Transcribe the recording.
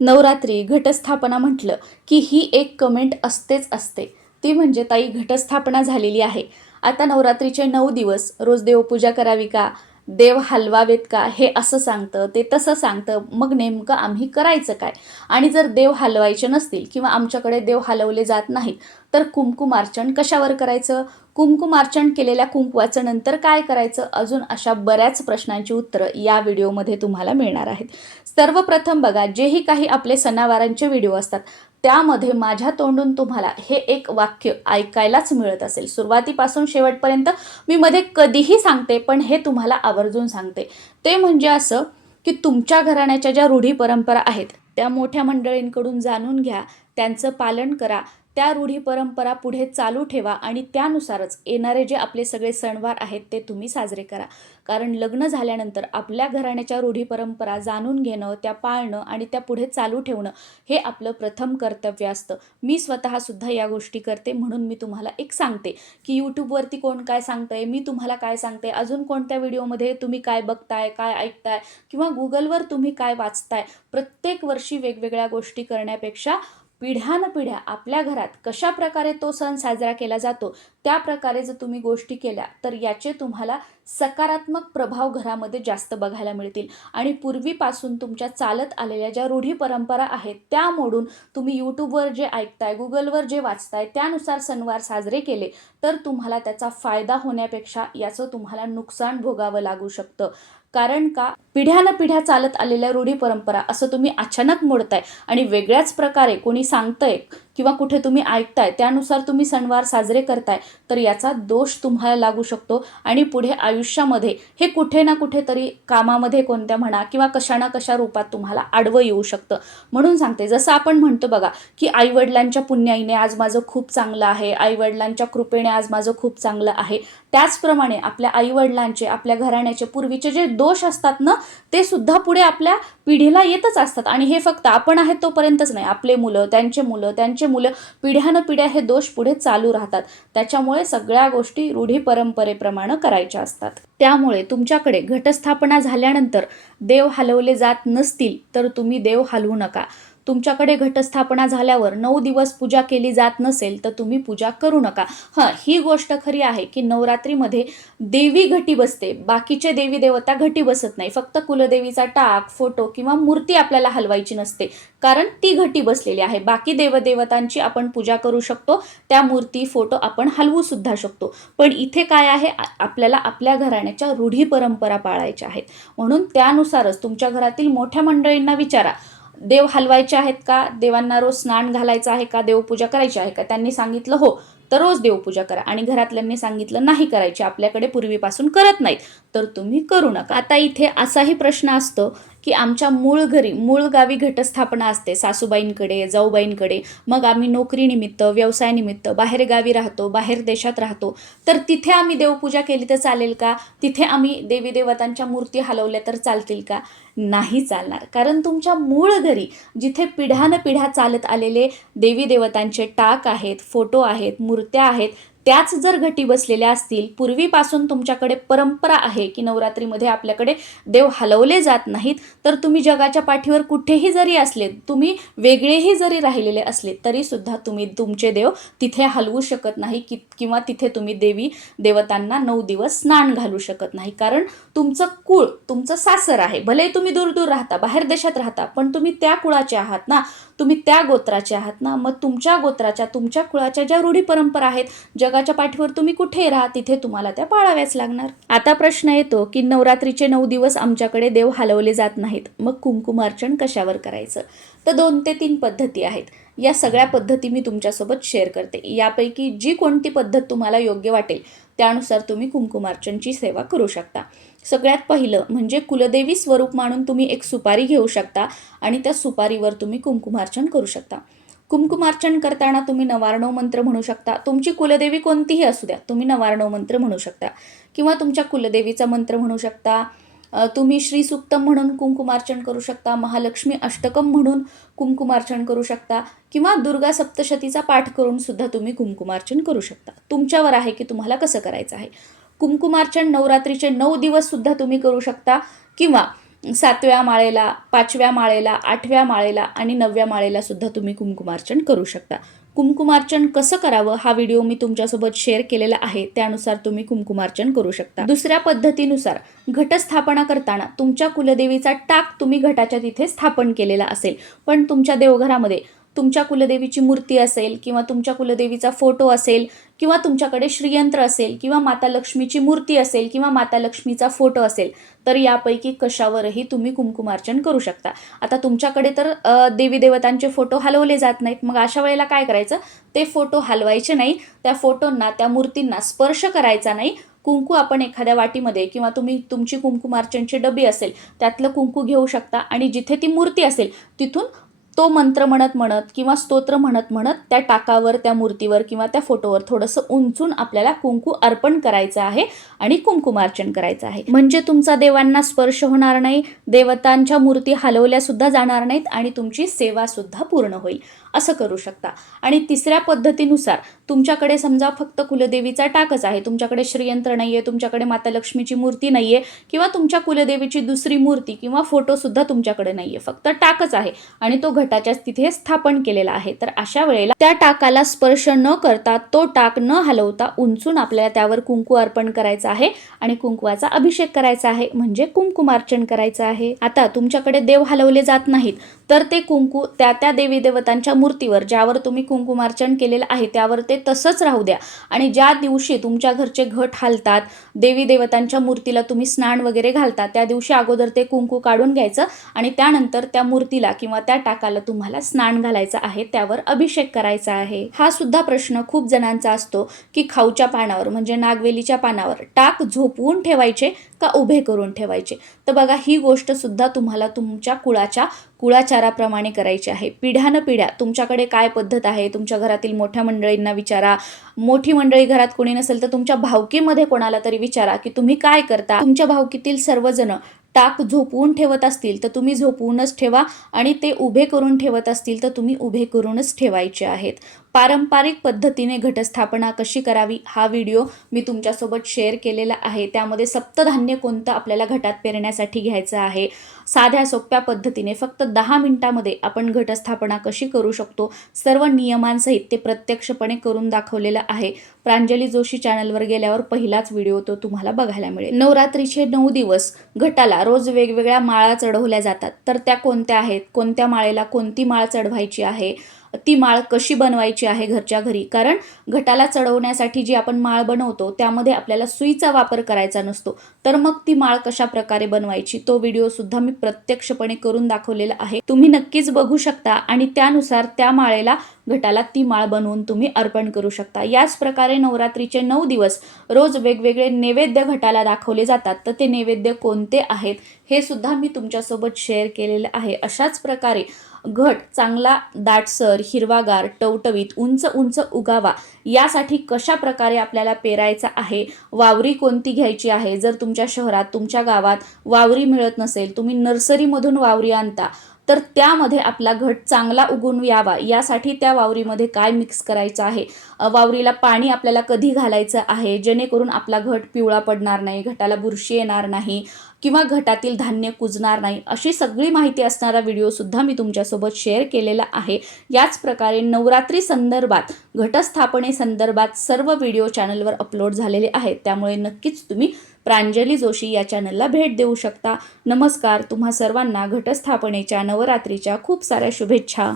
नवरात्री घटस्थापना म्हटलं की ही एक कमेंट असतेच असते. ती म्हणजे ताई घटस्थापना झालेली आहे. आता नवरात्रीचे नऊ दिवस रोज देवपूजा करावी का? देव हलवावेत का? हे असं सांगतं ते तसं सांगतं. मग नेमकं आम्ही करायचं काय? आणि जर देव हलवायचे नसतील किंवा आमच्याकडे देव हलवले जात नाहीत तर कुंकुमार्चन कशावर करायचं? कुंकुमार्चन केलेल्या कुंकवाचं नंतर काय करायचं? अजून अशा बऱ्याच प्रश्नांची उत्तरं या व्हिडिओमध्ये तुम्हाला मिळणार आहेत. सर्वप्रथम बघा जेही काही आपले सणावारांचे व्हिडिओ असतात त्यामध्ये माझ्या तोंडून तुम्हाला हे एक वाक्य ऐकायलाच मिळत असेल. सुरुवातीपासून शेवटपर्यंत मी मध्ये कधीही सांगते पण हे तुम्हाला आवर्जून सांगते. ते म्हणजे असं की तुमच्या घराण्याच्या ज्या रूढी परंपरा आहेत त्या मोठ्या मंडळींकडून जाणून घ्या त्यांचं पालन करा त्या रूढी परंपरा पुढे चालू ठेवा आणि त्यानुसारच येणारे जे आपले सगळे सणवार आहेत ते तुम्ही साजरे करा. कारण लग्न झाल्यानंतर आपल्या घराण्याच्या रूढी परंपरा जाणून घेणं त्या पाळणं आणि त्या पुढे चालू ठेवणं हे आपलं प्रथम कर्तव्य असतं. मी स्वतःसुद्धा या गोष्टी करते म्हणून मी तुम्हाला एक सांगते की यूट्यूबवरती कोण काय सांगतंय मी तुम्हाला काय सांगते अजून कोणत्या व्हिडिओमध्ये तुम्ही काय बघताय काय ऐकताय किंवा गुगलवर तुम्ही काय वाचताय प्रत्येक वर्षी वेगवेगळ्या गोष्टी करण्यापेक्षा पिढ्यानपिढ्या आपल्या घरात कशा प्रकारे तो सण साजरा केला जातो त्या प्रकारे जर तुम्ही गोष्टी केल्या तर याचे तुम्हाला सकारात्मक प्रभाव घरामध्ये जास्त बघायला मिळतील. आणि पूर्वीपासून तुमच्या चालत आलेल्या ज्या रूढी परंपरा आहेत त्या मोडून तुम्ही यूट्यूबवर जे ऐकताय गुगलवर जे वाचताय त्यानुसार सणवार साजरे केले तर तुम्हाला त्याचा फायदा होण्यापेक्षा याचं तुम्हाला नुकसान भोगावं लागू शकतं. कारण का? पिढ्यानं पिढ्या चालत आलेल्या रूढी परंपरा असं तुम्ही अचानक मोडताय आणि वेगळ्याच प्रकारे कोणी सांगतंय किंवा कुठे तुम्ही ऐकताय त्यानुसार तुम्ही सणवार साजरे करताय तर याचा दोष तुम्हाला लागू शकतो. आणि पुढे आयुष्यामध्ये हे कुठे ना कुठेतरी कामामध्ये कोणत्या म्हणा किंवा कशा ना कशा रूपात तुम्हाला आडवं येऊ शकतं. म्हणून सांगते जसं आपण म्हणतो बघा की आईवडिलांच्या पुण्याईने आज माझं खूप चांगलं आहे आईवडिलांच्या कृपेने आज माझं खूप चांगलं आहे. त्याचप्रमाणे आपल्या आईवडिलांचे आपल्या घराण्याचे पूर्वीचे जे दोष असतात ना ते सुद्धा पुढे आपल्या पिढीला येतच असतात. आणि हे फक्त आपण आहेत तोपर्यंतच नाही. आपले मुलं त्यांचे मुलं त्यांचे मुलं पिढ्यानं पिढ्या हे दोष पुढे चालू राहतात. त्याच्यामुळे सगळ्या गोष्टी रूढी परंपरेप्रमाणे करायच्या असतात. त्यामुळे तुमच्याकडे घटस्थापना झाल्यानंतर देव हलवले जात नसतील तर तुम्ही देव हलवू नका. तुमच्याकडे घटस्थापना झाल्यावर नऊ दिवस पूजा केली जात नसेल तर तुम्ही पूजा करू नका. हां ही गोष्ट खरी आहे की नवरात्रीमध्ये देवी घटी बसते. बाकीचे देवी देवता घटी बसत नाही. फक्त कुलदेवीचा टाक फोटो किंवा मूर्ती आपल्याला हलवायची नसते. कारण ती घटी बसलेली आहे. बाकी देवदेवतांची आपण पूजा करू शकतो. त्या मूर्ती फोटो आपण हलवू सुद्धा शकतो. पण इथे काय आहे? आपल्याला आपल्या घराण्याच्या रूढी परंपरा पाळायच्या आहेत. म्हणून त्यानुसारच तुमच्या घरातील मोठ्या मंडळींना विचारा. देव हलवायचे आहेत का? देवांना रोज स्नान घालायचं आहे का? देवपूजा करायची आहे का? त्यांनी सांगितलं हो तर रोज देवपूजा करा. आणि घरातल्यांनी सांगितलं नाही करायची आपल्याकडे पूर्वीपासून करत नाहीत. तर तुम्ही करू नका. आता इथे असाही प्रश्न असतो की आमच्या मूळ घरी मूळ गावी घटस्थापना असते सासूबाईंकडे जाऊबाईंकडे. मग आम्ही नोकरीनिमित्त व्यवसायानिमित्त बाहेर गावी राहतो बाहेर देशात राहतो. तर तिथे आम्ही देवपूजा केली तर चालेल का? तिथे आम्ही देवी देवतांच्या मूर्ती हलवल्या तर चालतील का? नाही चालणार. कारण तुमच्या मूळ घरी जिथे पिढ्यानपिढ्या चालत आलेले देवी देवतांचे टाक आहेत फोटो आहेत मूर्त्या आहेत. त्याच जर घटी बसलेल्या असतील पूर्वीपासून तुमच्याकडे परंपरा आहे की नवरात्रीमध्ये आपल्याकडे देव हलवले जात नाहीत तर तुम्ही जगाच्या पाठीवर कुठेही जरी असले तुम्ही वेगळेही जरी राहिलेले असले तरीसुद्धा तुम्ही तुमचे देव तिथे हलवू शकत नाही कि किंवा तिथे तुम्ही देवी देवतांना नऊ दिवस स्नान घालू शकत नाही. कारण तुमचं कुळ तुमचं सासर आहे. भले तुम्ही दूर दूर राहता बाहेर देशात राहता पण तुम्ही त्या कुळाचे आहात ना? तुम्ही त्या गोत्राचे आहात ना? मग तुमच्या गोत्राच्या तुमच्या कुळाच्या ज्या रूढी परंपरा आहेत जगा जगाच्या पाठीवर तुम्ही कुठे राहा तिथे तुम्हाला त्या पाळाव्याच लागणार. आता प्रश्न येतो की नवरात्रीचे नऊ दिवस आमच्याकडे देव हलवले जात नाहीत. मग कुंकुमार्चन कशावर करायचं? तर दोन ते तीन पद्धती आहेत. या सगळ्या पद्धती मी तुमच्यासोबत शेअर करते. यापैकी जी कोणती पद्धत तुम्हाला योग्य वाटेल त्यानुसार तुम्ही कुंकुमार्चनची सेवा करू शकता. सगळ्यात पहिलं म्हणजे कुलदेवी स्वरूप मानून तुम्ही एक सुपारी घेऊ शकता आणि त्या सुपारीवर तुम्ही कुंकुमार्चन करू शकता. कुंकुमार्चन करताना तुम्ही नवारणव मंत्र म्हणू शकता. तुमची कुलदेवी कोणतीही असू द्या तुम्ही नवारणव मंत्र म्हणू शकता. किंवा तुमच्या कुलदेवीचा मंत्र म्हणू शकता. तुम्ही श्री सुक्तम म्हणून कुंकुमार्चन करू शकता. महालक्ष्मी अष्टकम म्हणून कुंकुमार्चन करू शकता. किंवा दुर्गा सप्तशतीचा पाठ करून सुद्धा तुम्ही कुंकुमार्चन करू शकता. तुमच्यावर आहे की तुम्हाला कसं करायचं आहे? कुंकुमार्चन नवरात्रीचे नऊ दिवस सुद्धा तुम्ही करू शकता. किंवा सातव्या माळेला पाचव्या माळेला आठव्या माळेला आणि नवव्या माळेला सुद्धा तुम्ही कुमकुमार्चन करू शकता. कुमकुमार्चन कसं करावं हा व्हिडिओ मी तुमच्यासोबत शेअर केलेला आहे त्यानुसार तुम्ही कुमकुमार्चन करू शकता. दुसऱ्या पद्धतीनुसार घटस्थापना करताना तुमच्या कुलदेवीचा टाक तुम्ही घटाच्या तिथे स्थापन केलेला असेल. पण तुमच्या देवघरामध्ये तुमच्या कुलदेवीची मूर्ती असेल किंवा तुमच्या कुलदेवीचा फोटो असेल किंवा तुमच्याकडे श्रीयंत्र असेल किंवा माता लक्ष्मीची मूर्ती असेल किंवा माता लक्ष्मीचा फोटो असेल तर यापैकी कशावरही तुम्ही कुंकुमार्चन करू शकता. आता तुमच्याकडे तर देवी देवतांचे फोटो हलवले जात नाहीत. मग अशा वेळेला काय करायचं? ते फोटो हलवायचे नाही. त्या फोटोंना त्या मूर्तींना स्पर्श करायचा नाही. कुंकू आपण एखाद्या वाटीमध्ये किंवा तुम्ही तुमची कुंकुमार्चनची डबी असेल त्यातलं कुंकू घेऊ शकता. आणि जिथे ती मूर्ती असेल तिथून तो मंत्र म्हणत म्हणत किंवा स्तोत्र म्हणत म्हणत त्या टाकावर त्या मूर्तीवर किंवा त्या फोटोवर थोडंसं उंचून आपल्याला कुंकू अर्पण करायचं आहे आणि कुंकुमार्चन करायचं आहे. म्हणजे तुमचा देवांना स्पर्श होणार नाही देवतांच्या मूर्ती हलवल्या सुद्धा जाणार नाहीत आणि तुमची सेवा सुद्धा पूर्ण होईल. असं करू शकता. आणि तिसऱ्या पद्धतीनुसार तुमच्याकडे समजा फक्त कुलदेवीचा टाकच आहे तुमच्याकडे श्रीयंत्र नाही आहे तुमच्याकडे माता लक्ष्मीची मूर्ती नाही आहे किंवा तुमच्या कुलदेवीची दुसरी मूर्ती किंवा फोटोसुद्धा तुमच्याकडे नाही आहे फक्त टाकच आहे आणि तो घट घटाच्या तिथे स्थापन केलेला आहे. तर अशा वेळेला त्या टाकाला स्पर्श न करता तो टाक न हलवता उंचून आपल्याला त्यावर कुंकू अर्पण करायचा आहे आणि कुंकवाचा अभिषेक करायचा आहे. म्हणजे कुंकुमार्चन करायचं आहे. आता तुमच्याकडे देव हलवले जात नाहीत. तर ते कुंकू त्या त्या देवी देवतांच्या मूर्तीवर ज्यावर तुम्ही कुंकुमार्चन केलेलं आहे त्यावर ते तसंच राहू द्या. आणि ज्या दिवशी तुमच्या घरचे घट हालतात देवी देवतांच्या मूर्तीला तुम्ही स्नान वगैरे घालता त्या दिवशी अगोदर ते कुंकू काढून घ्यायचं आणि त्यानंतर त्या मूर्तीला किंवा त्या टाकाला तुम्हाला स्नान घालायचं आहे त्यावर अभिषेक करायचा आहे. हा सुद्धा प्रश्न खूप जणांचा असतो की खाऊच्या पानावर म्हणजे नागवेलीच्या पानावर टाक झोपवून ठेवायचे का उभे करून ठेवायचे? तर बघा ही गोष्ट सुद्धा तुम्हाला तुमच्या कुळाच्या कुळाचाराप्रमाणे करायची आहे. पिढ्यानं पिढ्या तुमच्याकडे काय पद्धत आहे? तुमच्या घरातील मोठ्या मंडळींना विचारा. मोठी मंडळी घरात कोणी नसेल तर तुमच्या भावकीमध्ये कोणाला तरी विचारा की तुम्ही काय करता? तुमच्या भावकीतील सर्वजण टाक झोपवून ठेवत असतील तर तुम्ही झोपवूनच ठेवा आणि ते उभे करून ठेवत असतील तर तुम्ही उभे करूनच ठेवायचे आहेत. पारंपरिक पद्धतीने घटस्थापना कशी करावी हा व्हिडिओ मी तुमच्यासोबत शेअर केलेला आहे. त्यामध्ये सप्तधान्य कोणतं आपल्याला घटात पेरण्यासाठी घ्यायचं आहे? साध्या सोप्या पद्धतीने फक्त दहा मिनिटामध्ये आपण घटस्थापना कशी करू शकतो? सर्व नियमांसहित ते प्रत्यक्षपणे करून दाखवलेलं आहे. प्रांजली जोशी चॅनलवर गेल्यावर पहिलाच व्हिडिओ तो तुम्हाला बघायला मिळेल. नवरात्रीचे नऊ दिवस घटाला रोज वेगवेगळ्या माळा चढवल्या जातात. तर त्या कोणत्या आहेत? कोणत्या माळेला कोणती माळ चढवायची आहे? ती माळ कशी बनवायची आहे घरच्या घरी? कारण घटाला चढवण्यासाठी जी आपण माळ बनवतो त्यामध्ये आपल्याला सुईचा वापर करायचा नसतो. तर मग ती माळ कशा प्रकारे बनवायची? तो व्हिडिओ सुद्धा मी प्रत्यक्षपणे करून दाखवलेला आहे. तुम्ही नक्कीच बघू शकता आणि त्यानुसार त्या माळेला घटाला ती माळ बनवून तुम्ही अर्पण करू शकता. याच प्रकारे नवरात्रीचे नऊ दिवस रोज वेगवेगळे नैवेद्य घटाला दाखवले जातात. तर ते नैवेद्य कोणते आहेत? हे सुद्धा मी तुमच्यासोबत शेअर केलेलं आहे. अशाच प्रकारे घट चांगला दाटसर हिरवागार टवटवीत उंच उंच उगावा यासाठी कशा प्रकारे आपल्याला पेरायचा आहे? वावरी कोणती घ्यायची आहे? जर तुमच्या शहरात तुमच्या गावात वावरी मिळत नसेल तुम्ही नर्सरीमधून वावरी आणता तर त्यामध्ये आपला घट चांगला उगून यावा. यासाठी त्या वावरीमध्ये काय मिक्स करायचं आहे? वावरीला पाणी आपल्याला कधी घालायचं आहे? जेणेकरून आपला घट पिवळा पडणार नाही घटाला बुरशी येणार नाही किंवा घटातील धान्य कुजणार नाही अशी सगळी माहिती असणारा व्हिडिओसुद्धा मी तुमच्यासोबत शेअर केलेला आहे. याच प्रकारे नवरात्री संदर्भात घटस्थापने संदर्भात सर्व व्हिडिओ चॅनलवर अपलोड झालेले आहेत. त्यामुळे नक्कीच तुम्ही प्रांजली जोशी या चॅनलला भेट देऊ शकता. नमस्कार तुम्हा सर्वांना घटस्थापनेच्या नवरात्रीच्या खूप साऱ्या शुभेच्छा.